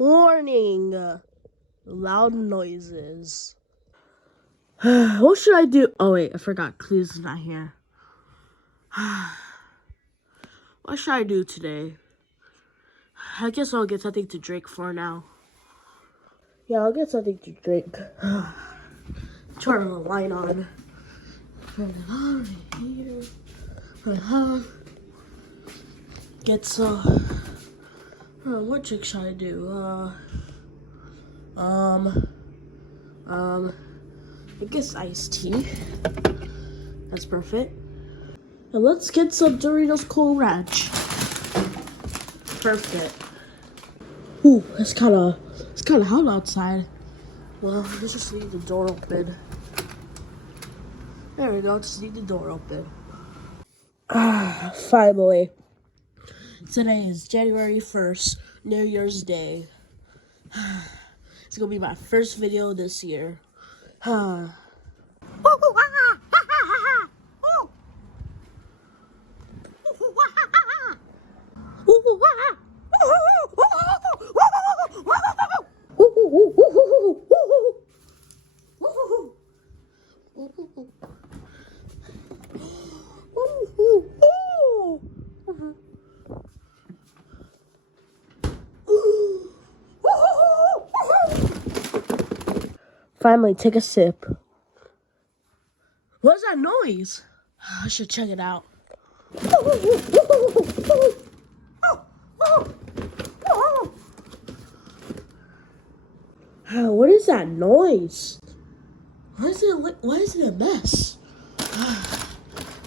Warning! Loud noises. What should I do? Oh wait, I forgot. Clee's not here. What should I do today? I guess I'll get something to drink for now. Yeah, I'll get something to drink. Turn the light on. Turn it on here. Get some. What drink should I do? I guess iced tea. That's perfect. And let's get some Doritos Cool Ranch. Perfect. Ooh, it's kind of hot outside. Well, let's just leave the door open. There we go. Just leave the door open. Finally. Today is January 1st, New Year's Day. It's gonna be my first video this year. Finally, take a sip. What's that noise? I should check it out. What is that noise? Why is it a mess?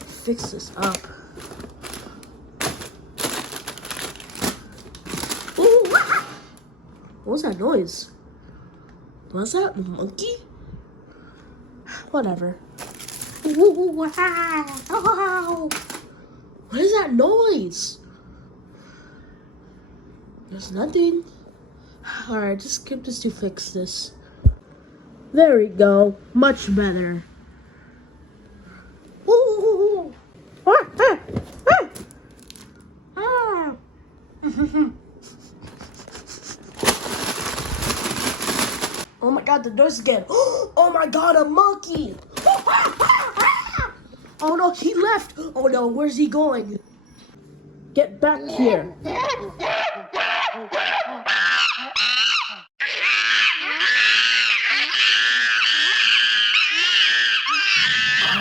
Fix this up. What was that noise? Was that a monkey? Whatever. What is that noise? There's nothing. Alright, just skip this to fix this. There we go. Much better. Oh my god, the noise again. Oh my god, a monkey. Oh no, he left. Oh no, where's he going? Get back here.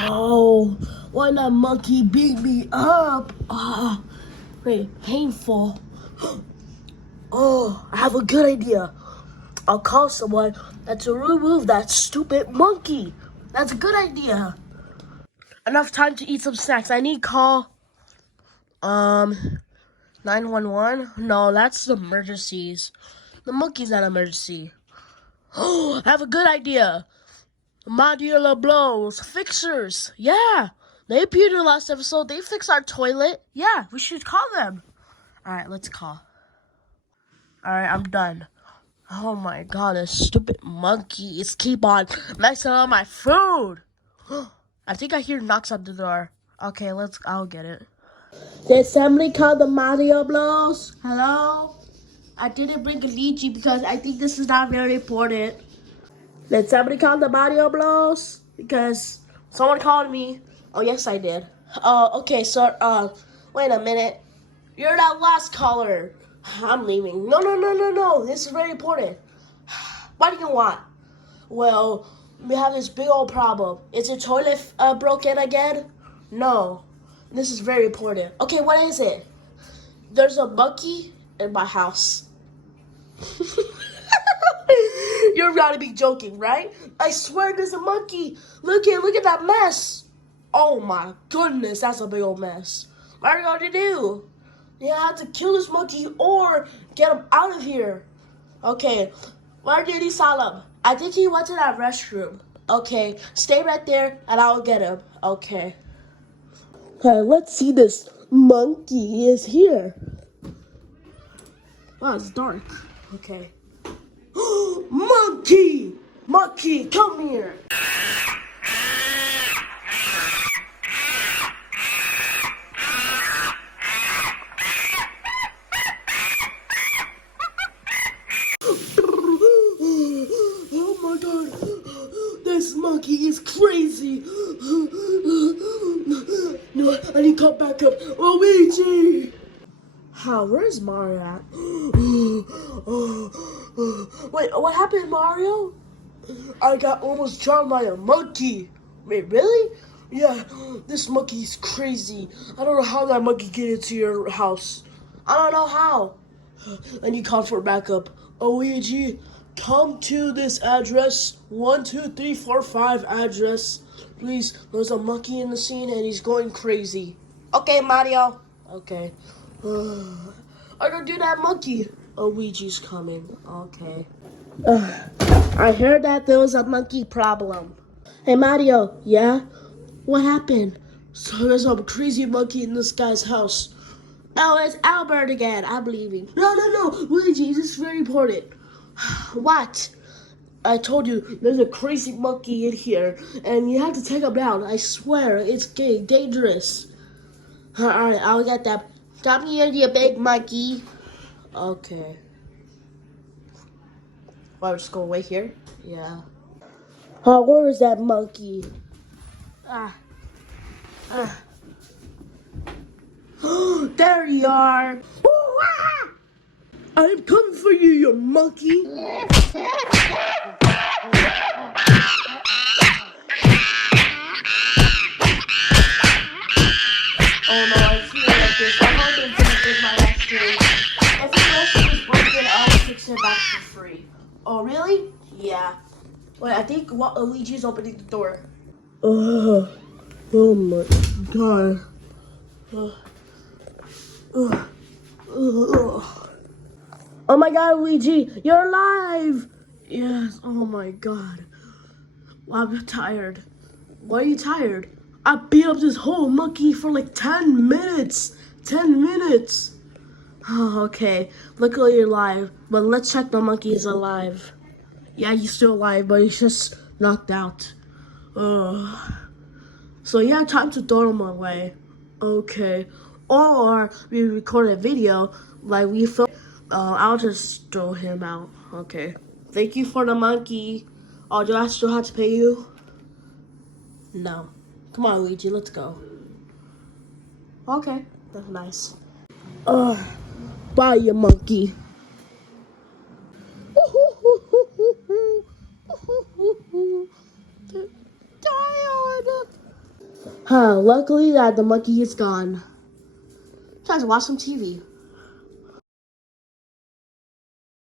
Oh, why that monkey beat me up? Very painful. Oh, I have a good idea. I'll call someone to remove that stupid monkey. That's a good idea. Enough time to eat some snacks. I need to call 911. No, that's the emergencies. The monkey's not an emergency. Oh, I have a good idea. Modular blows, fixers. Yeah, they appeared in the last episode. They fixed our toilet. Yeah, we should call them. All right, let's call. All right, I'm done. Oh my god, this stupid monkey is keep on messing up my food. I think I hear knocks on the door. Okay, I'll get it. Did somebody call the Mario Bros? Hello? I didn't bring a lychee because I think this is not very important. Did somebody call the Mario Bros? Because someone called me. Oh, yes, I did. Okay, so, wait a minute. You're that last caller. I'm leaving. No. This is very important. What do you want? Well, we have this big old problem. Is your toilet broken again? No. This is very important. Okay, what is it? There's a monkey in my house. You're gotta be joking, right? I swear there's a monkey. Look at that mess. Oh my goodness, that's a big old mess. What are you gonna do? You have to kill this monkey or get him out of here. Okay, where did he Salam? I think he went to that restroom. Okay, stay right there and I'll get him. Okay. Okay, let's see this monkey is here. Wow, it's dark. Okay. Monkey! Monkey, come here! monkey is crazy. No, I need to come back up. Luigi! How? Where's Mario at? Wait, what happened, Mario? I got almost drowned by a monkey. Wait, really? Yeah, this monkey is crazy. I don't know how that monkey get into your house. I don't know how. I need call for backup. Luigi, come to this address. 12345 address. Please, there's a monkey in the scene and he's going crazy. Okay, Mario. Okay. I don't do that monkey. Luigi's coming. Okay. I heard that there was a monkey problem. Hey Mario, yeah? What happened? So there's a crazy monkey in this guy's house. Oh, it's Albert again. I believe him. No, Luigi, this is very important. What? I told you, there's a crazy monkey in here, and you have to take him down. I swear, it's dangerous. Alright, I'll get that. Come here, you big monkey. Okay. Well, just go wait here? Yeah. Where is that monkey? There you are. I'm coming for you, you monkey. Oh no, I feel like this. I'm hoping to make my last stream. If the rest is broken, I'll fix it back for free. Oh really? Yeah. Wait, I think Luigi's opening the door. Oh my god. Oh my god, Luigi, you're alive! Yes, oh my god. I'm tired. Why are you tired? I beat up this whole monkey for like 10 minutes. 10 minutes. Oh, okay. Luckily you're alive. But let's check the monkey is alive. Yeah, he's still alive, but he's just knocked out. So yeah, time to throw him away. Okay. Or we record a video like we filmed. I'll just throw him out. Okay. Thank you for the monkey. Oh, do I still have to pay you? No. Come on, Luigi, let's go. Okay, that's nice. Bye, you monkey. Tired. Luckily that the monkey is gone. Try to watch some TV.